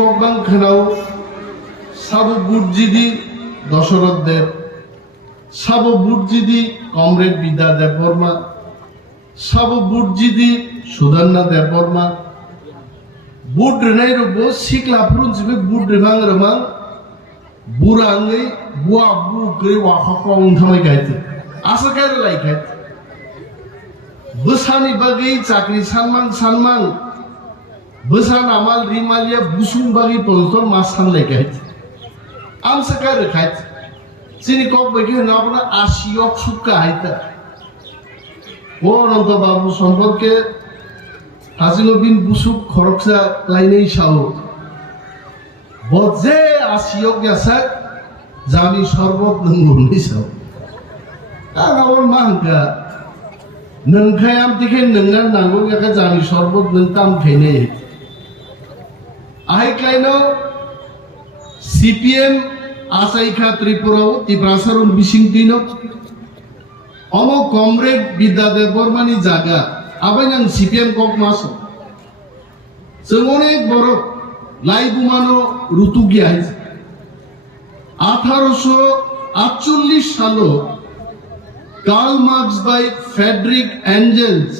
ককবাং খানাও সাবু বুটজিদি দশরথ দেব, সাবু বুটজিদি কমরেড বিদ্যা দেব বর্মা, সাবু বুটজিদি সুধন্না দেব বর্মা, বুট রেনাই রবো সিকলা ফ্রুনজিবে বুট রেমাং রেমাং বুরাङै बुआ बुग्रै वाखखौ उन्थामै गायते आसा गायरो लायखाय बोसानि बागै चाकरि सानमां बोसान आमाल रिमालिया बुसुं बागै पलतल मा सानलायखाय आमसा गायरो खाय सिनि कक बागै नाबना आसियक सुक्का हायता ओ अनন্ত बाबु सम्पर्के हाजिनोबिन बुसुक खरकसा लायनै साव बजे आसियक यासा जानि शरबत नंगौनि साव आंनाव मा होनखा नोंखाय आम दिखे नोंना नांगौ याखा जानि शरबत नों ताम खायने आहायख्लायनो सीपीएम आसाइखा त्रिपुराव तिब्रासारुन बिसिंतिनो अमो कमरेड बिद्यादेव बर्मानि जागा आबायनां सीपीएम कक मासो जों अनेक बरफ लाइबुमानो ऋतु गया 1848 सालो Karl Marx by Friedrich Engels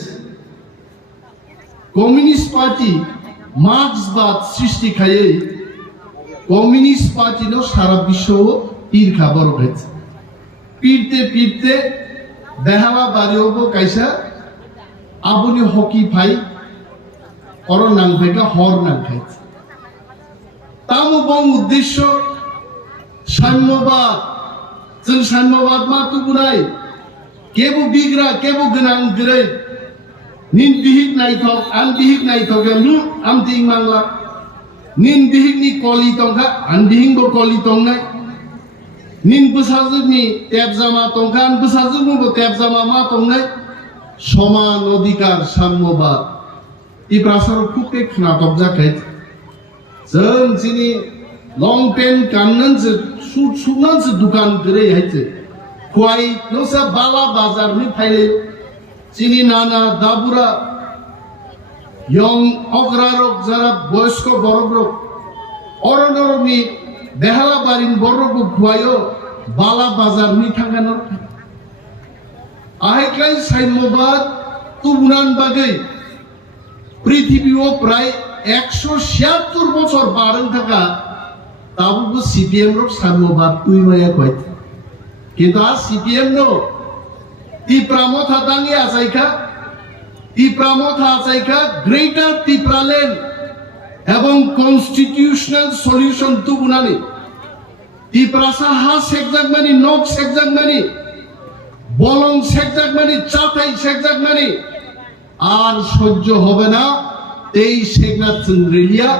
communist party मार्क्सबाद सृष्टि खायै कम्युनिस्ट पार्टी नो सारा विश्व तीर खबर उठाइছে पीरते बेहावा बारियोबो कायसा आबुनि हकी फाइ और नांफेका हर नांखाइছে तामो बं उद्देश्य साम्यवाद जों साम्यवाद मा तुबुनाय केबो बिग्रा केबो गोनां गरै निन बिहिक नायथक आं बिहिक नायथक नु आम दिं मांला निन बिहिक नि कलि तंखा आं बिहिक बो कलि तंनाय निन बसाजुनि तेबजामा तंखा आं बसाजुनि बो तेबजामा मा तंनाय समान अधिकार साम्यवाद इ प्रासार खुके खनातक जाखाय जों जिनि लं पेन्ट गाननानसो सुट सुनानसो दुकान गरै हायचे खुवाइ नोसा बाला बाजारनि फायले जिनि नाना दाबुरा यं अग्रारक जारा बयस्क बरग्रक अरनरनि बेहाला बारिन बरग्रक खुवायो बाला बाजारनि थांगानर आहायख्लाय साम्यवाद तुबुनान बागै पृथिबीआव प्राय 176 বছর বারণ থাকা তাবুবো সিপিএম রক সাম্যবাদ তুইমায়া কয় কিন্তু আজ সিপিএম নো তিপ্রামথা দাঙ্গে আসাইখা গ্রেটার তিপ্রালেন্ড এবং কনস্টিটিউশনাল সলিউশন তুবুনানি তিপ্রাসা হা সেকজাকমানি নক সেকজাকমানি বলং সেকজাকমানি চাতাই সেকজাকমানি আর সহ্য হবে না 23 সেগনাথ চন্দ্রেলিয়া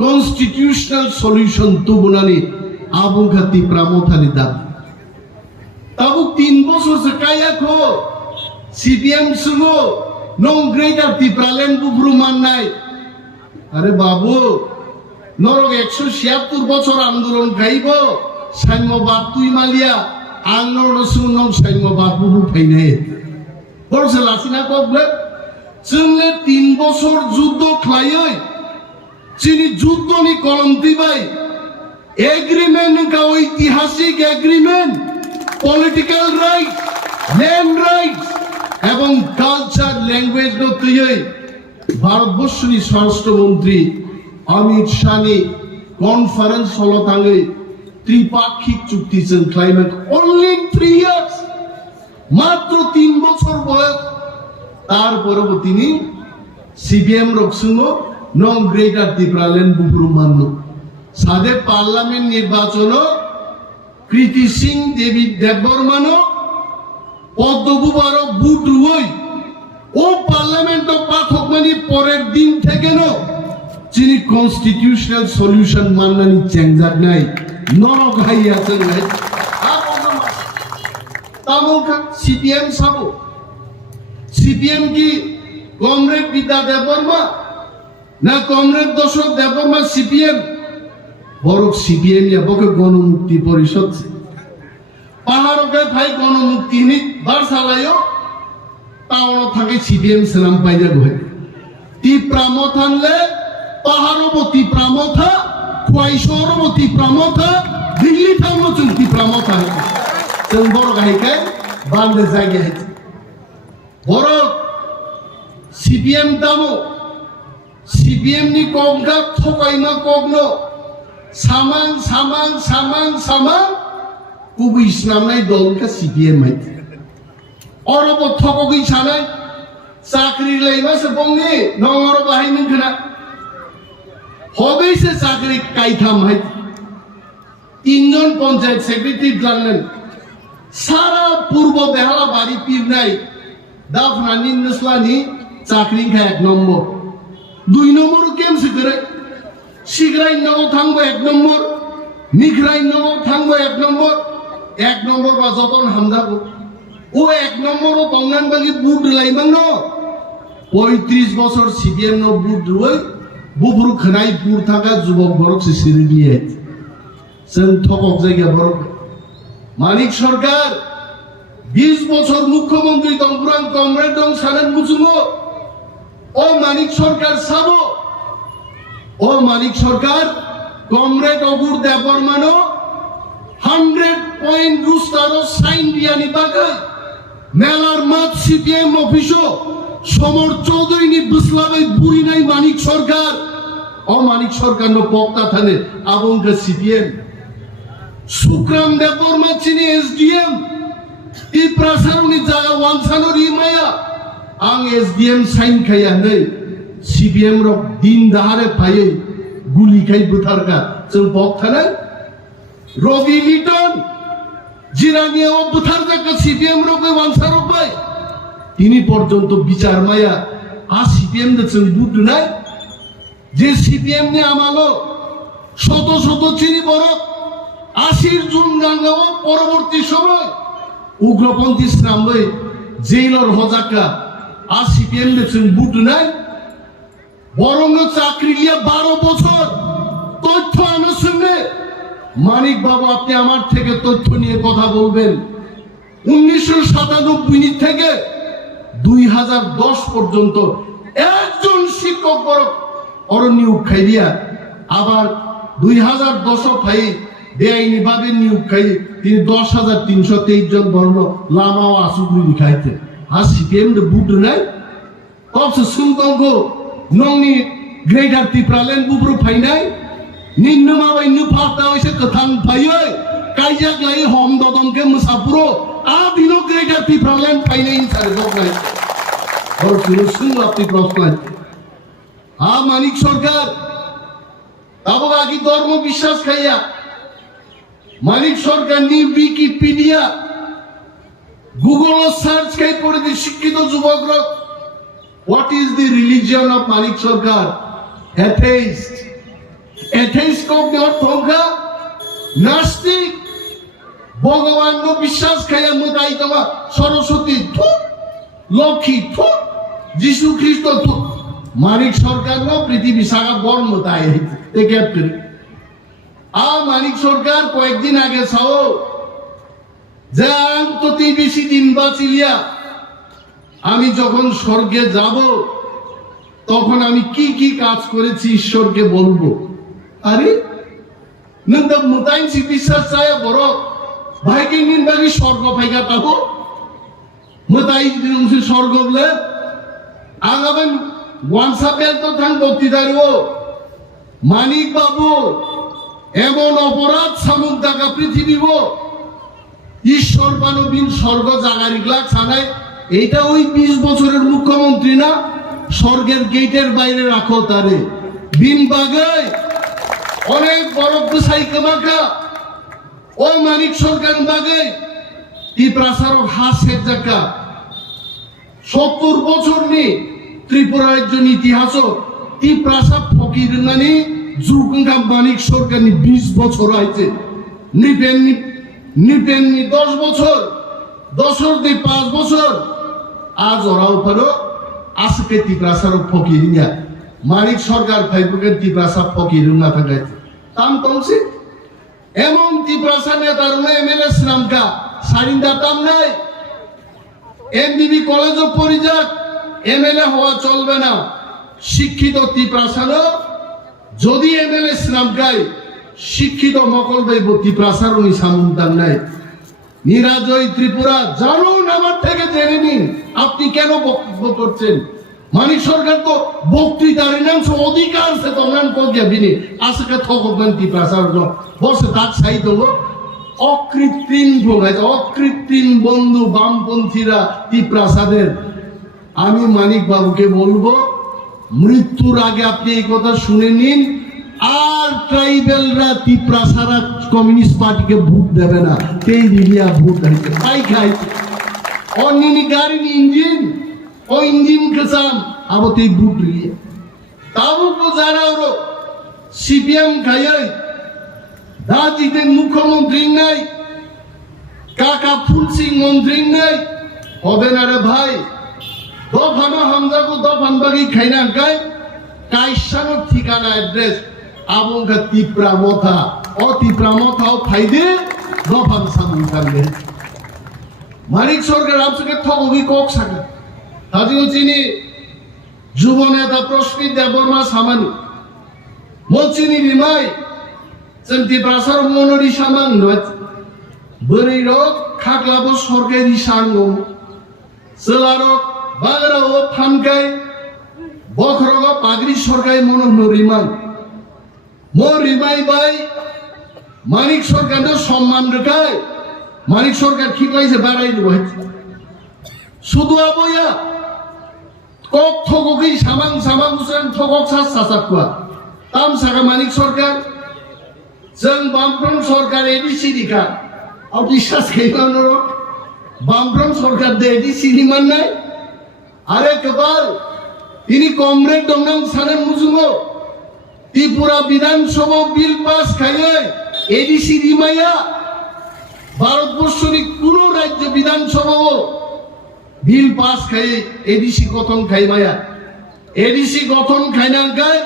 কনস্টিটিউশনাল সলিউশন তুবুনানি আবুখা তিপ্রামথানি দাবি তাবু 3 বছর সে কায়াখো সিপিএম সুগো নং গ্রেটার তিপ্রালেন বুবরু মাননাই আরে বাবু নরক 176 বছর আন্দোলন খাইব সাম্যবাদ তুই মালিয়া আন্দোলন সুং নং সাম্যবাদ বুবু ফাইনে বলছে লাসিনা কবলে जोंले 3 বছর যুদ্ধ খাইयै চিনি যুদ্ধনি কলম দিবাই এগ্রিমেন্ট কা ঐতিহাসিক agreement political right land right এবং কালচার ল্যাঙ্গুয়েজ নো তুই ভারতবর্ষনি স্বরাষ্ট্রমন্ত্রী অমিত শাহনি কনফারেন্স হলো তাঙ্গে ত্রিপাক্ষিক চুক্তি চেন ক্লাইমেট অনলি 3 ইয়ার্স মাত্র 3 বছর বয়স তারপরেও তিনি সিপিএম রকসুঙ্গ নং গ্রেটার তিপ্রালেন বুবুরু মান্য সাদে পার্লামেন্ট নির্বাচন কৃতি সিং দেবী দেববর্মান পদ্মবুবার বুট রুই ও পার্লামেন্ট পাঠকমানি পরের দিন থেকে যিনি কনস্টিটিউশনাল সলিউশন মান্নানি চেঞ্জাক নাই নরক হাইয়াছেন নাই তামুখা সিপিএম সাবো सीपीएम की कॉमरेड विद्या देवबर्मा ना कॉमरेड दशरथ देवबर्मा सीपीएम बरक सीपीएम या बके गणमुक्ति परिषद पहाड़ के भाई गणमुक्ति नि बार सालायो टाउन थाके सीपीएम सेलाम पाइजा गए तिप्रामथानले पहाड़बो तिप्रामथा Kuaisoro tipramota, Dili Tamotum tipramota. Tembor Gaike, Bande Zaget. Boro CPM Tamo, CPM ni Kogga, Tokaima Kogno, Saman, Kubu Islamai Dolka CPM might. Orobo Tokogi Chanai. চাকরি লাইবা সে বঙ্গে নগর বাহিনী খানা হবে সে চাকরি কাইথাম হাই তিনজন পঞ্চায়েত সেক্রেটারি জানলেন সারা পূর্ব বেহালা বাড়ি পীর নাই দাফনানি নসলানি চাকরি খায় 1 নম্বর 2 নম্বর কেম শিখরে শিখরাই নব থাকবো 1 নম্বর নিখরাই নব থাকবো 1 নম্বর 1 নম্বর বা যতন হামদাবো ও 1 নম্বরও বঙ্গান বাগি বুট লাইবাং ন 35 বছর সিপিএম নো বুট রই বুবরু খনাই পুর থাকা যুবক বরক সিরি দিয়ে সেন থকক জায়গা বরক মানিক সরকার 20 বছর মুখ্যমন্ত্রী তংপুরান কংগ্রেস দং সানান মুসুমো ও মানিক সরকার সাবো ও মানিক সরকার কংগ্রেস অগুর দেববর্মানো 100 পয়েন্ট রুস্তারো সাইন দিয়ানি বাগে মেলার মাত সিপিএম অফিসও সমর চৌধুরী নি বুসলাবে বুড়ি নাই মানিক সরকার ও মানিক সরকার নো পক্তা থানে আবঙ্গ সিপিএম সুক্রাম দেববর্মা চিনি এসডিএম ই প্রাসারুনি জায়গা ওয়ানসানোর ইমায়া আং এসডিএম সাইন খাইয়া নেই সিপিএম র দিন দাহারে পাইয়ে গুলি খাই বুথারকা চল পক্তা নাই রবি লিটন জিরানিয়া ও বুথারকা সিপিএম র কই ওয়ানসারো পাই তিনি পর্যন্ত বিচার মায়া আ সিপিএম দেখছেন বুদ্ধ নাই যে সিপিএম নে আমালো শত শত চিনি বড় 80 জুন গাঙ্গাও পরবর্তী সময় উগ্রপন্থী শ্রামে জেলর হজাকা আ সিপিএম দেখছেন বুদ্ধ নাই বরং চাকরি লিয়া 12 বছর তথ্য আনার সঙ্গে মানিক বাবু আপনি আমার থেকে তথ্য নিয়ে কথা বলবেন 1997 থেকে 2010 পর্যন্ত একজন শিক্ষক বড় অরনিয়োগ খাই দিয়া আবার 2010 ফাই বেআইনি ভাবে নিয়োগ খাই তিনি 10,323 জন বর্ণ লামা ও আসুগুলি খাইতে আর সিপিএম de বুট নাই কবস সুমতঙ্গ নংনি গ্রেটার ত্রিপুরালেন বুবরু ফাই নাই নিন্নমা বাই নুফাতা হইছে কথাং ফাইয়ে কাইজাক লাই হম দদমকে মুসাপুরো আ দিনো গ্রেটার ত্রিপুরালেন ফাই নাই সারে জব নাই और सुनो अपनी प्रश्न हाँ मानिक सरकार अब आगे धर्म विश्वास खाइया मानिक सरकार नी विकिपीडिया गूगल सार्च खाई पड़े दी शिक्षित जुबक what is the religion of Manik सरकार एथेइस्ट एथेइस्ट को अपने अर्थ होगा नास्तिक भगवान को विश्वास खाइया मुदाई तमा सरस्वती लक्ष्मी যিশু খ্রিস্ট মানিক সরকার নো পৃথিবী সারা বর্ম তাই একেপ করে আ মানিক সরকার কয়েকদিন আগে ছাও যে অন্ততি বেশি দিন বাঁচিলিয়া আমি যখন স্বর্গে যাব তখন আমি কি কি কাজ করেছি ঈশ্বরকে বলবো আরে নন্দ মুতাইন চিকিৎসা চায় বড় ভাইকে নিন বাকি স্বর্গ পাইগা পাবো মুতাই দিন স্বর্গ বলে আগাবেন ওয়ানসাপেল তো থান বক্তৃতারও মানিক বাবু এমন অপরাধ সামুক জায়গা পৃথিবীব ঈশ্বর মানবীন স্বর্গ জাগারিগুলা ছাড়ায় এইটা ওই 20 বছরের মুখ্যমন্ত্রী না স্বর্গের গেটের বাইরে রাখো তারে বিন বাগায় অনেক বড় সাইকে মাখা ও মানিক সরকার বাগায় ই প্রাসারক হাসের জায়গা 70 বছর নি ত্রিপুরা রাজ্য ইতিহাস ই প্রাসাদ ফকির নানি যুগঙ্গা মানিক সরকার 20 বছর আইছে নিপেননি 10 বছর 5 বছর আজ ওরাও পারো আজকে ত্রিপ্রাসাদ ফকির নিয়া মানিক সরকার ফাইবুকে ত্রিপ্রাসাদ ফকির না থাকে তাম তমসি এমন ত্রিপ্রাসাদ নেতার এমএলএ নামকা সারিন্দা তাম নাই এমবিবি কলেজও পরিযাক এমএলএ হওয়া চলবে না শিক্ষিত ত্রিপ্রাসাদ যদি এমএলএ শ্রাম গাই শিক্ষিত মকল ভাই বত্তি প্রাসারণী সামুদান নাই নিরাজয় ত্রিপুরা জানুন আমার থেকে জেনে নিন আপনি কেন বক্তব্য করছেন মানিক সরকার তো বক্তৃতার নামছে অধিকার সে তো নাম কগিয়া বিনি আজকে থকমান তি প্রাসারণ বসে তার সাইড হলো অকৃত্রিম ভোগায় অকৃত্রিম বন্ধু বামপন্থীরা তি প্রাসাদের আমি মানিক বাবুকে বলবো মৃত্যুর আগে আপনি এই কথা শুনে নিন আর ট্রাইবেলরা তিপ্রাসারা কমিউনিস্ট পার্টিকে ভোট দেবে না তেই দিলিয়া ভোট হইছে তাই খাই অনিনি গাড়ি ইঞ্জিন ও ইঞ্জিন কেসাম আবো তেই ভোট লিয়ে তাবো কো যারা ওরো সিপিএম খাইয়াই রাজিতে মুখ্যমন্ত্রী নাই কাকা ফুল সিং মন্ত্রী নাই হবে না রে ভাই দফানো হামজাকো দফান বাগি খাইনা গায় কাইসানোর ঠিকানা অ্যাড্রেস আবঙ্গা তিপ্রা মথা ও তিপ্রা মথাও ফাইদে দফান সামন থাকবে মানিক সরকার আপসকে থগি কক সাকা তাজিও চিনি যুব নেতা প্রস্মিত দেববর্মা সামানি মচিনি রিমাই সেন্তি প্রাসার মনোরি সামান নয় বরি রক খাকলাবো সরকারি সাঙ্গম সেলারক বাগরাও ফানকাই বখরগা পাগড়ি সরকারি মনোরিমাই মরিমাই বাই মানিক সরকারের সম্মান রেখায় মানিক সরকার ঠিক হয়েছে বাড়াই দেবো শুধু আবইয়া কক থগকি সামাং সামাং উসেন থগক সাস সাসাকুয়া তাম সাকা মানিক সরকার जों बामफ्रम सरकार एडीसी दिखा और বিশ্বাস खाइबानो बामफ्रम सरकार दे एडीसी माननाय आरे केवल তিনি কমরেড দংনাং সানেন মুজুমো ত্রিপুরা বিধানসভা বিল পাস খাইয়ে এডিসি রিমাইয়া ভারতবর্ষের কোন রাজ্য বিধানসভা বিল পাস খাইয়ে এডিসি গঠন খাইবায়া এডিসি গঠন খাইনাঙ্কায়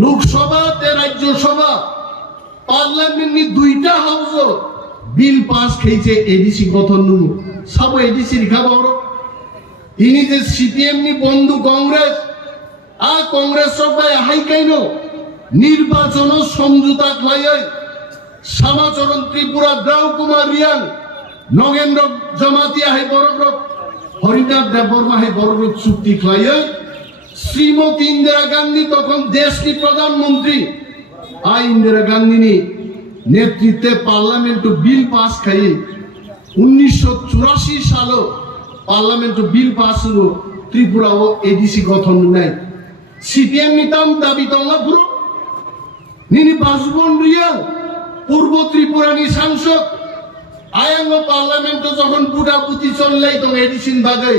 লোকসভা তে রাজ্যসভা পার্লামেন্টনি দুইটা হাউস বিল পাস খাইছে এডিসি গঠন নুনু সব এডিসি রিখাবর তিনি যে সিপিএম নি বন্ধু কংগ্রেস আ কংগ্রেস সবাই হাইকাইনো নির্বাচন সমঝোতা খাইয়ে শ্যামাচরণ ত্রিপুরা দ্রাউ কুমার রিয়াং নগেন্দ্র জমাতিয়া হাই বড়গ্র হরিনাথ দেববর্মা হাই বড়গ্র চুক্তি খাইয়ে শ্রীমতী ইন্দিরা গান্ধী তখন দেশনি প্রধানমন্ত্রী आ इंदिरा गांधी ने नेतृत्वे पार्लियामेंट बिल पास खाई 1984 साल पार्लियामेंट बिल पास हुआ त्रिपुरा वो एडीसी गठन नहीं सीपीएम निताम दाबी तंगा पुरो निनी बासुबन रियल पूर्व त्रिपुरा नि सांसद आयांग पार्लियामेंट जखन पुटा पुति चलले तो एडीसी बागै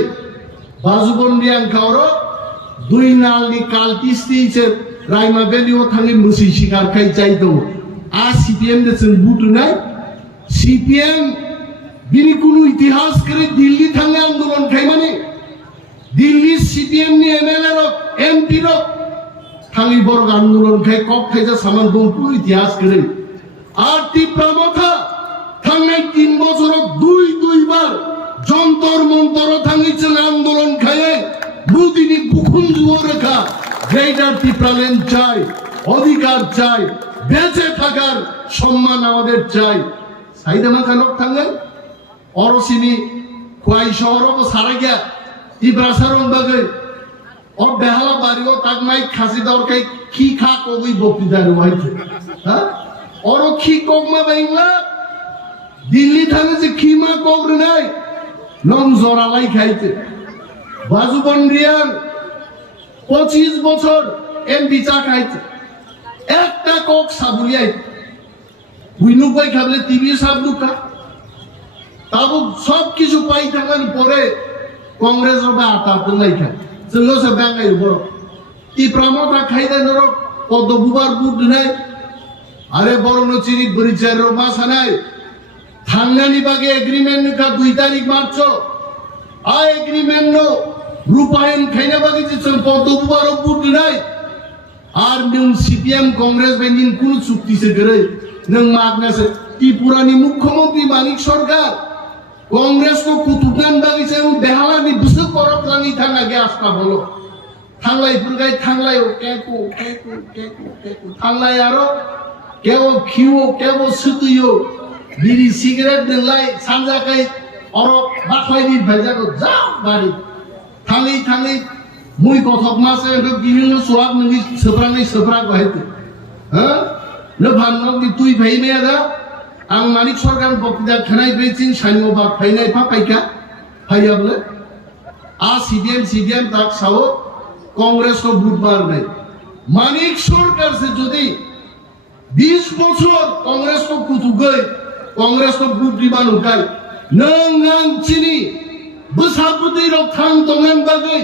बासुबन रियां खावरो दुई नाल नि कालतिस्तिसे राइमा बेलियो थांगे मुसि शिकार खाई चाइ दो आ सीपीएम दे जों बुटु नाय सीपीएम बिनि कुनु इतिहास करे दिल्ली थांगे आंदोलन खाई माने दिल्ली सीपीएम नि एमएलए रो एमपी रो थांगे बर्ग आंदोलन खाई कक खाइजा सामान दं पुरु इतिहास करे আর তীব্রমথা থাঙ্গাই 3 বছর দুই বার যন্তর মন্তর থাঙ্গিছেন আন্দোলন খাইয়ে বুদিনি বুকুন জুও রেখা গ্রেটার ত্রিপুরাল্যান্ড চাই অধিকার চাই বেঁচে থাকার সম্মান আমাদের চাই সাইদামা কানক থাঙ্গে অরসিনি খোয়াই শহর সারা গিয়া ত্রিপ্রাসারণ বাগে ও বেহালা বাড়িও তাক নাই খাসি দরকাই কি খা কবি বক্তৃতা রুয়াইছে হ্যাঁ और खी कोगमा बाइंगला दिल्ली थाने से खीमा कोग्र নাই নং জরালাই খাইতে বাজুবন রিয়াং 25 বছর এমপি চা খাইতে একটা কক সাবুলিয়াই বুইনু কই খাবলে টিভি সাবলুকা তাবু সব কিছু পাই থাকার পরে কংগ্রেস হবে আটা তো নাই খায় চলো সে ব্যাঙ্গাই বড় ই প্রমোটা খাইতে নরক কত বুবার বুট নাই আরে বরং চিনি পরিচয় মাসা নাই থাঙ্গানি বাগে এগ্রিমেন্ট কা 2 তারিখ মার্চ আ এগ্রিমেন্ট রূপায়ণ খাইনা বাগে যে পদ্মবুবার বুট নাই আর নিউ সিপিএম কংগ্রেস বেনিন কোন চুক্তি সে করে নং মাগনাসে ত্রিপুরানি মুখ্যমন্ত্রী মানিক সরকার কংগ্রেস কো কুতুকান বাগে সে বেহালা নি বুঝে করত লানি থাঙ্গা গে আসতা বলো थांलाय फुरगाय थांलाय केको केको केको केको थांलाय आरो केवो खिवो केवो सुतुयो बिरि सिगारेट दोनलाय सानजाखै अरो बाख्लायनि भाइजाखौ जा बारि थाङै थाङै मुइ गथक मासे बिहिनो सुवाग नोंनि सोफ्राङै सोफ्राखौ हायते हो नो भाननगनि तुइ भाइनाया दा आं मानिक सरकार बक्तिदा खनाय बेचिन साइनो बा फाइनाय फा फाइका फाइयाबले आ सीडीएम तक सावो कांग्रेस को बुधवार नहीं मानिक सरकार से जुदी 20 बছর कांग्रेस को कुतुगै कांग्रेस को बुद्धिमान उगाय नों चिनी बसाबुदै रक थां दंगान बागै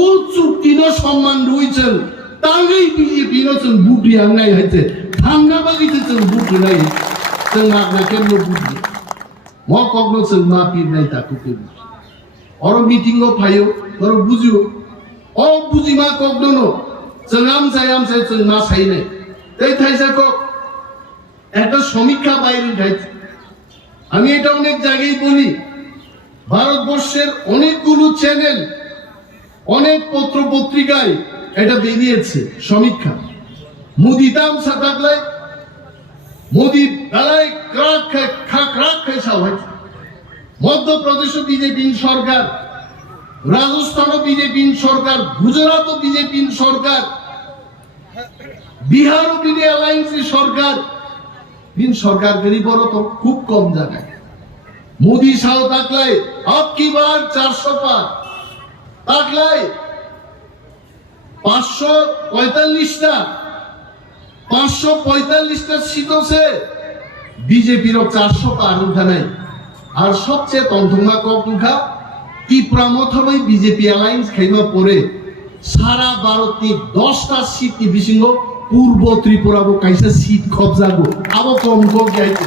उ चुक्तिनो सम्मान रुइजों ताङै बीजेपी नो जों बुद्धि आंनाय हायते थांना बागै जों बुद्धि नाय जों नागना केमनो बुद्धि म कगनो जों मा पिरनाय ताकुके और मीटिंग को फायो और बुझियो ओ बुझिमा कगनो जों आमसाय जों मा साइनाय এই থাইসাকো একটা সমীক্ষা বাইরে যাচ্ছে আমি এটা অনেক জায়গায় বলি ভারতবর্ষের অনেকগুলো চ্যানেল অনেক পত্র পত্রিকায় এটা বেরিয়েছে সমীক্ষা মোদি দাম সাতাকলে মোদি গালায় ক্রাক খাক খাইছাও হয়েছে মধ্যপ্রদেশ বিজেপি সরকার রাজস্থান বিজেপি সরকার গুজরাট বিজেপি সরকার बिहार बिने अलायंस सरकार बिन सरकार गरीब तो खूब कम जगह मोदी साहब ताकलाय अब की बार 400 पार ताकलाय 545 टा सीटों से बीजेपी रो 400 पार उठा नहीं और सबसे तंथुमा कौतुका त्रिपुरा मथबै बीजेपी अलायंस खेमा पड़े सारा भारत की 10टा सीट की बिसिंगो पूर्व त्रिपुरा को कैसे सीट कब्जा को अब कम को जाइते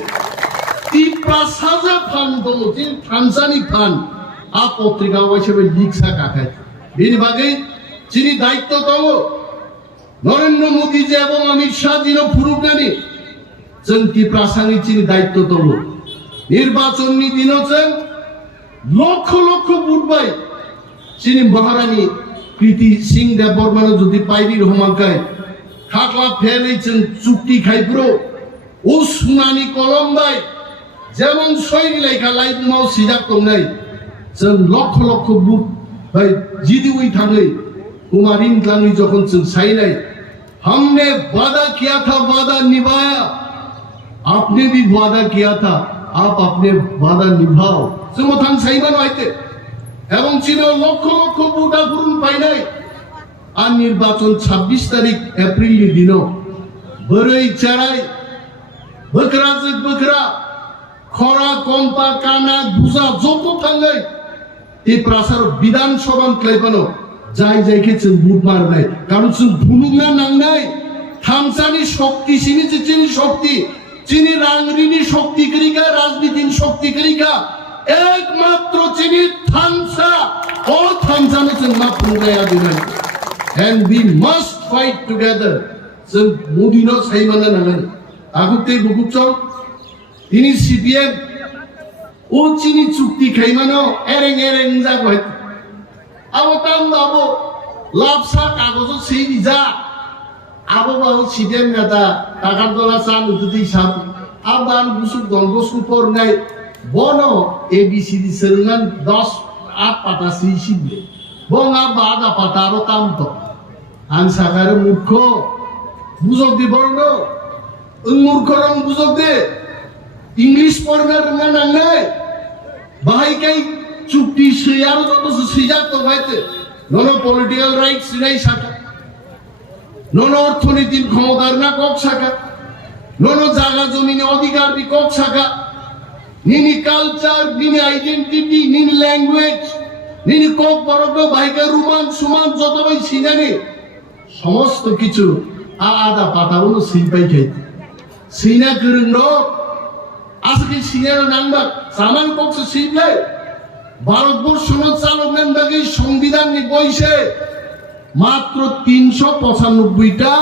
त्रिपुरा साजा फान दो जिन फ्रांसानी फान आप पत्रिका वैसे भी लीक सा काटे बिन बागे जिनी दायित्व तो नरेंद्र मोदी जी एवं अमित शाह जी नो फुरुकानी जों त्रिपुरा सांगी जिनी दायित्व तो निर्वाचन दिनों जों लक्ष लक्ष भोट बाय जिनी महारानी कृति सिंह देव बर्मन जुदि पाइबि रहमानखाय खाखला फेलै जों चुक्ति खायब्रो उ सुनानि कलमबाय जेमन सयनि लेखा लाइफआव सिजाक दंनाय जों लक्ष लक्ष बुक बाय जिदिउइ थाङै कुमारिन लाङै जखन जों सायनाय हमने वादा किया था वादा निभाया आपने भी वादा किया था आप अपने वादा निभाओ जों थां सायमान आइते एवं चिनो लक्ष लक्ष बुटा गुरुन पाइनाय আর নির্বাচন 26 তারিখ এপ্রিল দিনো বড়ই চারাই বকরা খরা কম্পা কানা বুজা যত থাঙ্গাই এই প্রাসার বিধানসভা ক্লাইবানো যাই যাইকে जों বুট মারনাই কারণ जों ভুলুগনা নাংনাই থামসানি শক্তি চিনি শক্তি চিনি রাংরিনি শক্তি করিকা রাজনীতির শক্তি করিকা একমাত্র চিনি থামসা ও থামসানো जों मा ফুঙ্গায়া দিনাই and we must fight together जों मोदीनो साइमाना नांगोन आगुते बुकुचों ini CPM o chini chukti khaimano ereng jago het abo tam abo lapsa kagojo sei ja abo bawo CPM nata takar dola san ututi sat aban busuk dolgo super ngai bono ABCD serungan 10 8 pata sisi bonga bada pataro tamto ang sakare murkho buzok di borno murkho rong buzok de English पढ़ना रंगा नंगे बाहर कई चुप्पी से यार तो सीधा तो बात नोनो पॉलिटिकल राइट्स नहीं सका नोनो अर्थनीति क्षमतार ना कौक सका नोनो जागा जमीन अधिकार भी कौक सका निनी कल्चर निनी आइडेंटिटी निनी लैंग्वेज निनी कौक बरोबर बाहर का रुमान सुमान जो तो भाई सीधा नहीं समस्त किचु आधा पाता उन्होंने सिंपाई कहते सीना करूँगा আজকে সিনিয়র নাম্বার সামান কক্স সিনলে ভারতবর্ষ চালকের বাকি সংবিধান নি বইছে মাত্র 395টা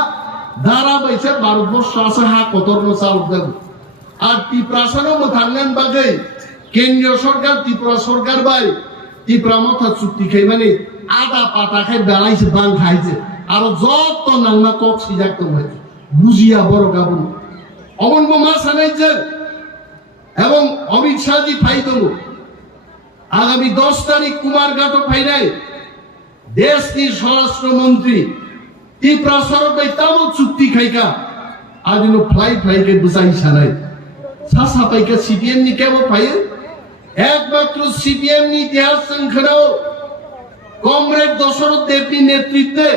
ধারা বইছে ভারতবর্ষ আছে হা কতর চালক দেব আর ত্রিপুরাসানো মথাঙ্গান বাকি কেন্দ্রীয় সরকার ত্রিপুরা সরকার বাই ত্রিপুরা মথা চুক্তি খাই মানে আদা পাতা খাই বেড়াইছে বাং খাইছে আরো যত নান্না কক সিজাক্ত হয়েছে বুঝিয়া বড় গাবন অবন্য মা সানাইছে এবং অমিত শাহজি ফাই দেব আগামী 10 তারিখ কুমারঘাটও ফাই নাই দেশ কি স্বরাষ্ট্রমন্ত্রী ত্রিপুরা সরকার তাও চুক্তি খাইকা আজ ফ্লাই কে বুঝাই সানাই সাসা পাইকা সিপিএম নি কেবল ফাইয়ে একমাত্র সিপিএম নি ইতিহাস সংখ্যাও কমরেড দশরথ দেবনীর নেতৃত্বে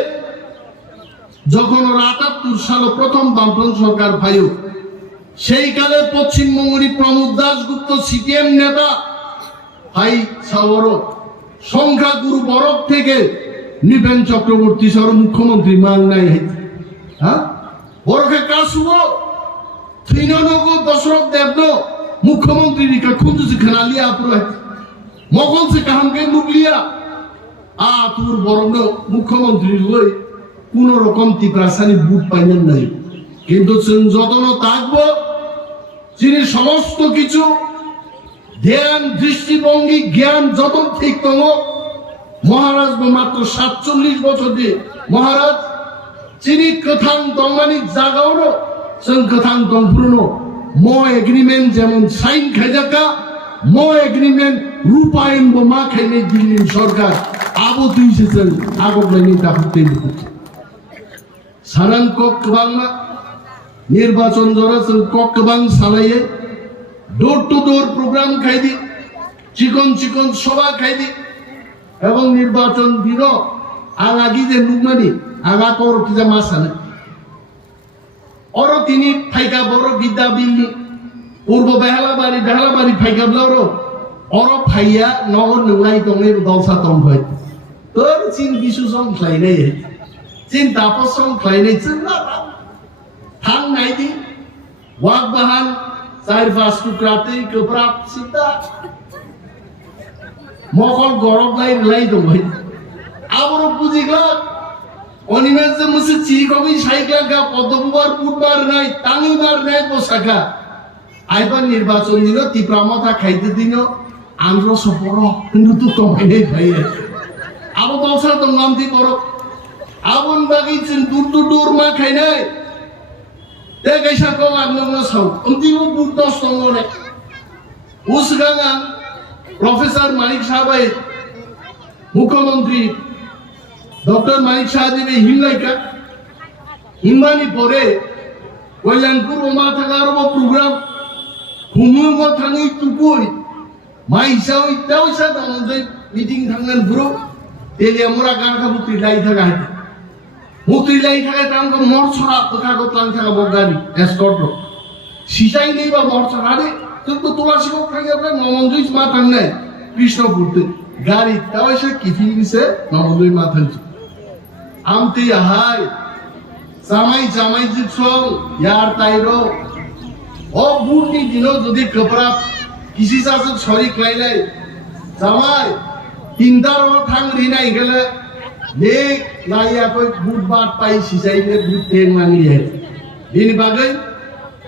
যখন 78 সালে প্রথম বামফ্রন্ট সরকার ভাইও সেই কালে পশ্চিমবঙ্গের প্রমোদ দাশগুপ্ত সিপিএম নেতা ভাই সাবর সংখ্যাগুরু বরফ থেকে নৃপেন চক্রবর্তী সহ মুখ্যমন্ত্রী মান নাই হ্যাঁ বরফে কাশুব থিননগো দশরথ দেবন মুখ্যমন্ত্রী রিকা খুঁজুছি খানালিয়া পুরো মগল সে কাহামকে নুকলিয়া তোর বরং মুখ্যমন্ত্রী লই কোন রকম ত্রিপ্রাসানি বুট পাইলেন নাই কিন্তু যতন থাকবো তিনি সমস্ত কিছু ধ্যান দৃষ্টিভঙ্গি জ্ঞান যতন ঠিক তম মহারাজ মাত্র 47 বছর দিয়ে মহারাজ চিনি কথাং দমানি জাগাওনো जों কথাং দমপুরনো মো এগ্রিমেন্ট যেমন সাইন খাইজাকা মো এগ্রিমেন্ট রূপায়ণ মা খাইনে দিল্লি সরকার আবো তুইছেন আগবলাইনি দাহুতে সারান ককবাং নির্বাচন জরা जों ককবাং সালাইয়ে ডোর টু ডোর প্রোগ্রাম খাইদি চিকন চিকন সভা খাইদি এবং নির্বাচন দিন আগাগি যে নুকমানি আগা কর কিজা মাসানে অর তিনি ফাইকা বড় বিদ্যা বিল্লি পূর্ব বেহালাবাড়ি ফাইকা ব্লারো অর ফাইয়া নগর নংলাই দংলাই দলসা দং হয় তোর চিন বিশু সং খাইনাই চিন তাপস সং খাইনাই চিন্না থাং নাইদি ওয়াক বাহান চার পাঁচ টুকরাতে গোবরাপ সিদ্ধা মকল গরব লাই দং হয় আবার বুঝিগলা অনিমেষ যে মুসে চিকবি সাইকেল গা পদ্মবার বুটবার নাই টাঙ্গিবার নাই পোশাকা আইবার নির্বাচন দিল তীব্রামতা খাইতে দিন আন্দ্র সপর কিন্তু তো কমাই নেই ভাই আবো বলছা তো নামতি করো আবন বাগিছেন দূর মা খাই নাই দে গাইসা কো আনলো সাউ অন্তিম বুট দশ তঙ্গনে উসগাঙ্গা প্রফেসর মানিক সাহাবাই মুখ্যমন্ত্রী ডক্টর মানিক সাহাজি হিমলাইকা হিমানি পরে কল্যাণপুর ওমা থাকার প্রোগ্রাম হুমুর থাঙি তুকুই মাইসাও ইত্যাইসা দমজই মিটিং থাঙ্গান পুরো তেলিয়া মোরা গানখা মুক্তি লাই থাকা হাইতে মুক্তি লাই থাকা তাঙ্গ মর ছড়া কথা গতলাং থাকা বগানি এসকর্ট সিসাই নেই বা মর ছড়া রে কিন্তু তুলাসী কক থাকি আপনার নমঞ্জই মা থাঙ্গাই কৃষ্ণপুরতে গাড়ি তাওয়াইসা কিফিন দিছে নমঞ্জই মা থাঙ্গি আমতি হাই জামাই জিপসং ইয়ার তাইরো ও বুটনি দিনো যদি কপড়া কিসি সাসক ছড়ি ক্লাইলাই জামাই তিনটার থাং রিনাই গেলে নেক লাইয়া কই বুট বাট পাই সিসাইলে বুট টেং মানি হে বিনি বাগৈ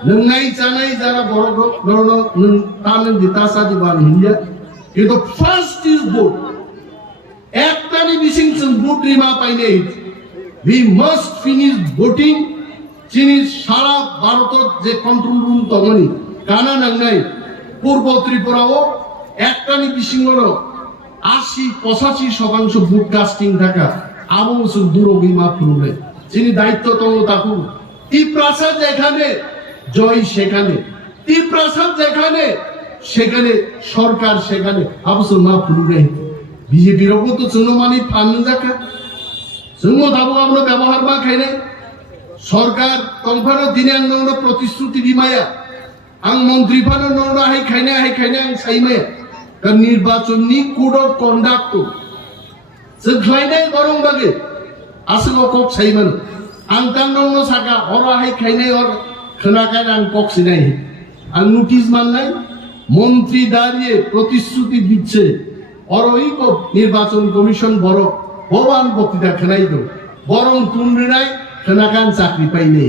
নংনাই চানাই যারা বড় বড় তানন দিতাসা দিবান হিয়া কিন্তু ফার্স্ট ইজ বুট একটানি মিসিং বুট রিমা পাইনে we must finish voting চিনি সারা ভারতের যে কন্ট্রোল রুম তমনি কানা নাংনাই পূর্ব ত্রিপুরাও একটানি বিশিঙ্গল 80-85% ভোট কাস্টিং থাকা আবংশ দুরবিমা ফুলে যিনি দায়িত্ব তম তাকু ত্রিপ্রাসাদ যেখানে জয় সেখানে ত্রিপ্রাসাদ যেখানে সেখানে সরকার সেখানে আবংশ মা ফুলে বিজেপির ওপর তো চুনমানি ফান জাকা जोंबो दाबो आमनो व्यवहार मा खाइने सरकार तंफानो दिने आं नंगनो प्रतिश्रुति दिमाया आं मंत्री फानो नंगनो हाय खाइने आं साइमे दा निर्वाचननि कोड अफ कन्डाक्ट जों खाइनाय गरं बागे आसलो कक साइमोन आं तांगनो साका अरा हाय खाइनाय अर खोनाखाय आं कक सिनाय आं नोटिस माननाय मंत्री दाঁড়িয়ে प्रतिश्रुति दिচ্ছে अरई को निर्वाचन कमिशन बড় ভবান বক্তৃতা খেলাই দো বরং তুমরিনাই খেনাকান চাকরি পাইনে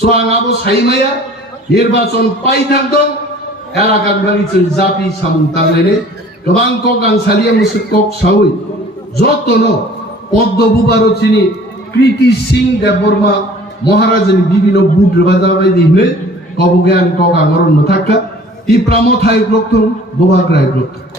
সোয়াঙাবো সাইমায়া নির্বাচন পাই থাকতো এলাকার বাড়ি জাপি সামুন তাংলাইনে গোবাং কক আং সালিয়া মুসুক কক সাউই যতন পদ্ম বুবারচিনি কৃতি সিং দেববর্মা মহারাজানি বিভিন্ন বুট বাজাবাই দিনে কব জ্ঞান কক আঙরণ থাকা তি প্রাম থাই গ্রক্ত বোবাগ্রায় গ্রক্ত